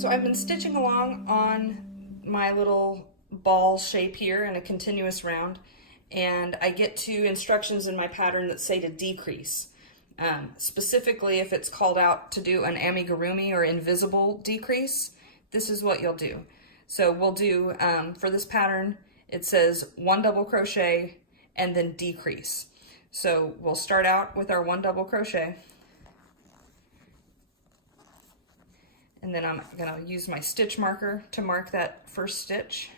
So I've been stitching along on my little ball shape here in a continuous round, and I get to instructions in my pattern that say to decrease. Specifically, if it's called out to do an amigurumi or invisible decrease, this is what you'll do. So we'll do, for this pattern, it says 1 double crochet and then decrease. So we'll start out with our 1 double crochet. And then I'm going to use my stitch marker to mark that first stitch.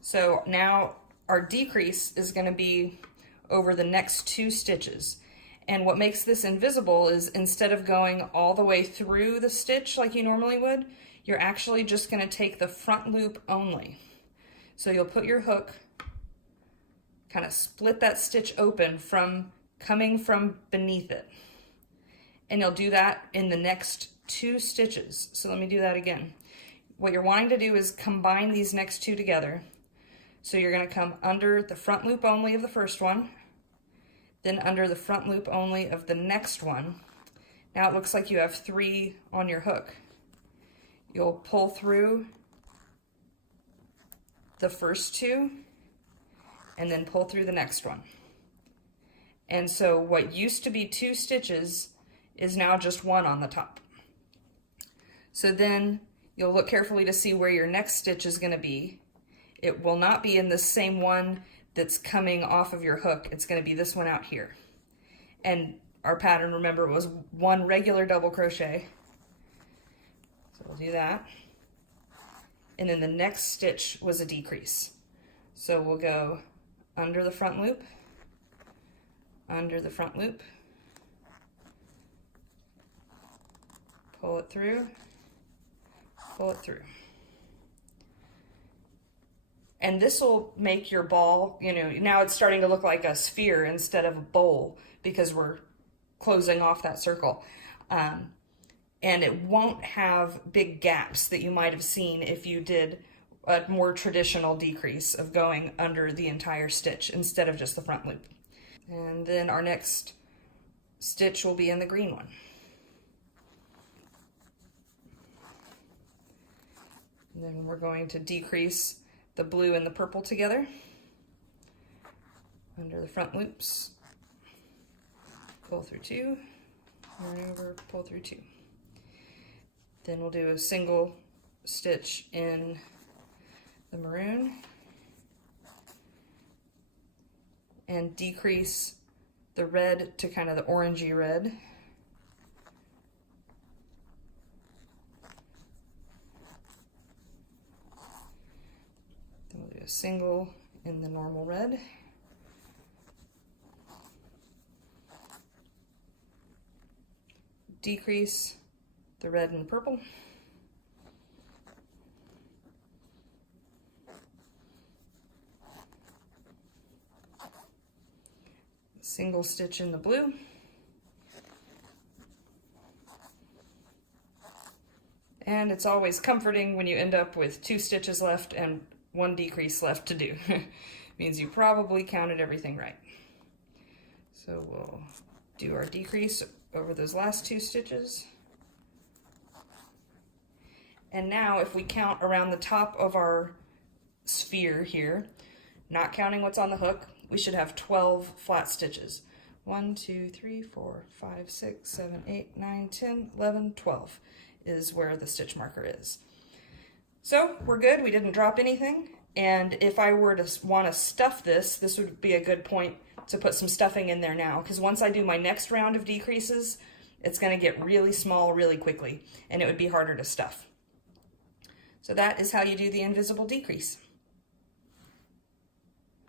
So now our decrease is going to be over the next 2 stitches. And what makes this invisible is instead of going all the way through the stitch like you normally would, you're actually just going to take the front loop only. So you'll put your hook, kind of split that stitch open from coming from beneath it. And you'll do that in the next 2 stitches. So let me do that again. What you're wanting to do is combine these next 2 together. So you're going to come under the front loop only of the first one, then under the front loop only of the next one. Now it looks like you have 3 on your hook. You'll pull through the first 2 and then pull through the next one. And so what used to be 2 stitches is now just 1 on the top. So then you'll look carefully to see where your next stitch is going to be. It will not be in the same one that's coming off of your hook. It's going to be this one out here. And our pattern, remember, was 1 regular double crochet. So we'll do that. And then the next stitch was a decrease. So we'll go under the front loop, under the front loop, pull it through, pull it through. And this will make your ball, you know, now it's starting to look like a sphere instead of a bowl because we're closing off that circle. And it won't have big gaps that you might have seen if you did a more traditional decrease of going under the entire stitch instead of just the front loop. And then our next stitch will be in the green one. And then we're going to decrease the blue and the purple together under the front loops, pull through 2, yarn over, pull through 2. Then we'll do a single stitch in the maroon and decrease the red to kind of the orangey red. We'll do a single in the normal red. Decrease the red and purple. Single stitch in the blue. And it's always comforting when you end up with 2 stitches left and 1 decrease left to do. Means you probably counted everything right. So we'll do our decrease over those last 2 stitches. And now if we count around the top of our sphere here, not counting what's on the hook, we should have 12 flat stitches. 1, 2, 3, 4, 5, 6, 7, 8, 9, 10, 11, 12 is where the stitch marker is. So we're good, we didn't drop anything, and if I were to want to stuff this, this would be a good point to put some stuffing in there now, because once I do my next round of decreases, it's going to get really small really quickly, and it would be harder to stuff. So that is how you do the invisible decrease.